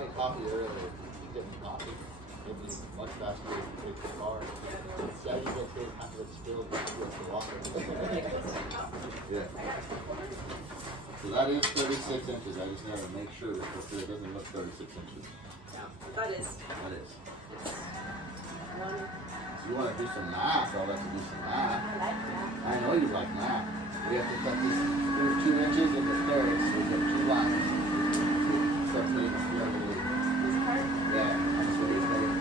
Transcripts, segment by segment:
got me coffee earlier. You get me coffee. It'd be much faster to take the car. Yeah, you get to half of it spilled with the water. Yeah. So that is 36 inches. I just gotta make sure that it doesn't look 36 inches. Yeah, that is. That is. One. If you want to do some math, I'll let you do some math. I like that. I know you like math. We have to cut this through 2 inches in the thirds, so we get 2 lines. Separate the This part? yeah, that's what he's saying.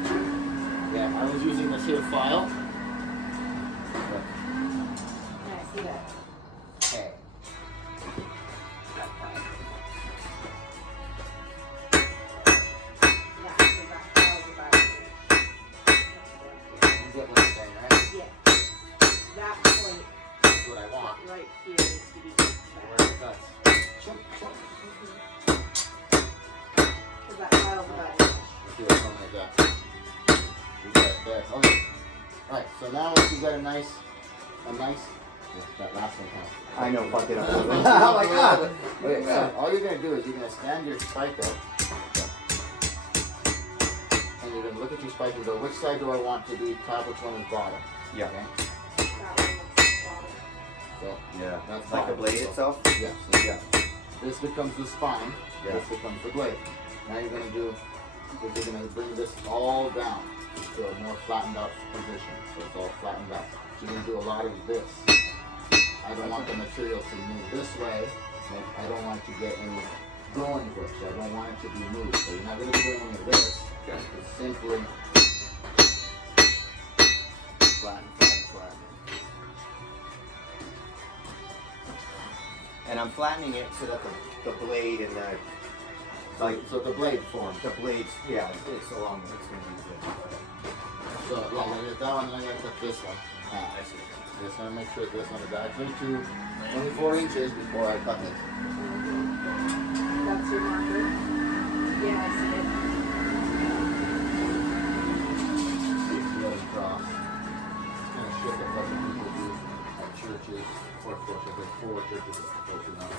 Yeah, I was using this here file. But, Yeah, I see that. okay. Yeah, so that file's about it. You get what I'm saying, right? Yeah. That point That's what I want. right here needs to be back. Where it cuts. Because that file's about it. Let's do it something like that. We got it there. Okay. Alright, so now you got a nice, yeah, that last one counts. I know, fuck it up. Oh my god! Okay, so all you're gonna do is you're gonna stand your spike up. And you're gonna look at your spike and go, which side do I want to be top, which one is bottom? Yeah. Okay? That one looks like bottom. So, Yeah. that's Like the fine. blade So, itself? Yeah, so Yeah. this becomes the spine, Yeah. this becomes the blade. Now you're gonna do, you're gonna bring this all down to a more flattened out position. So it's all flattened out. So you're gonna do a lot of this. I don't want the material to move this way. And I don't want to get any going push. I don't want it to be moved. So you're not gonna be doing any of this. Okay. It's simply flatten, flatten, flatten. And I'm flattening it so that the blade and the So the blade forms. the blades, yeah, it's along. It's gonna be good. So yeah, I get that one, and I gotta cut this one. I see. Just want to make sure this one is actually 24 inches before I cut it. That's your marker? Yeah, I see it. Really cross. Kind of shift it like people do at churches, or of course, I think 4 churches are supposed to know.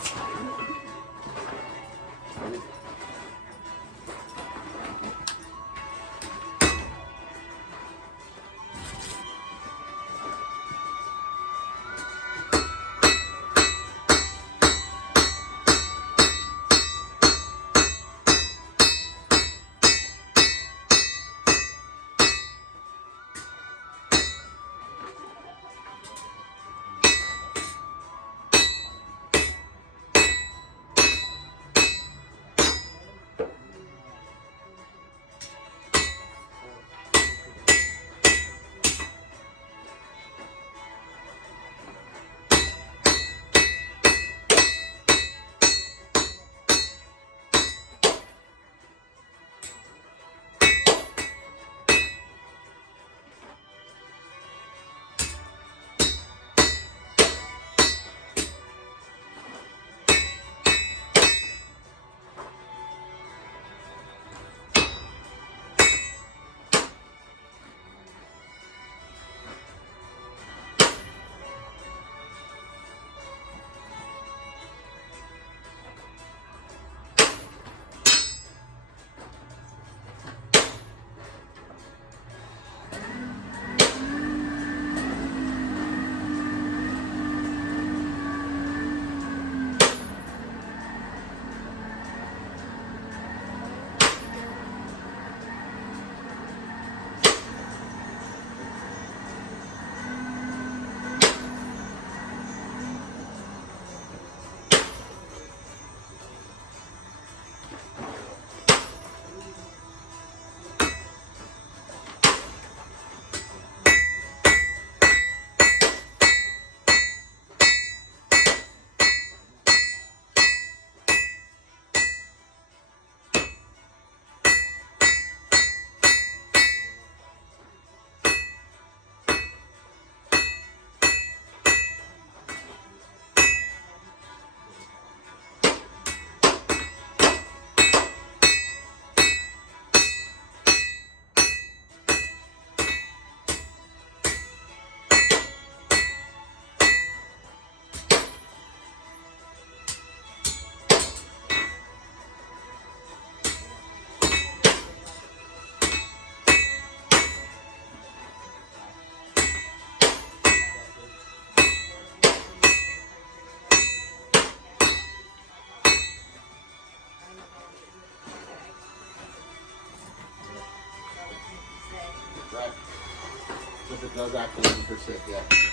it does actually need to sit, yeah.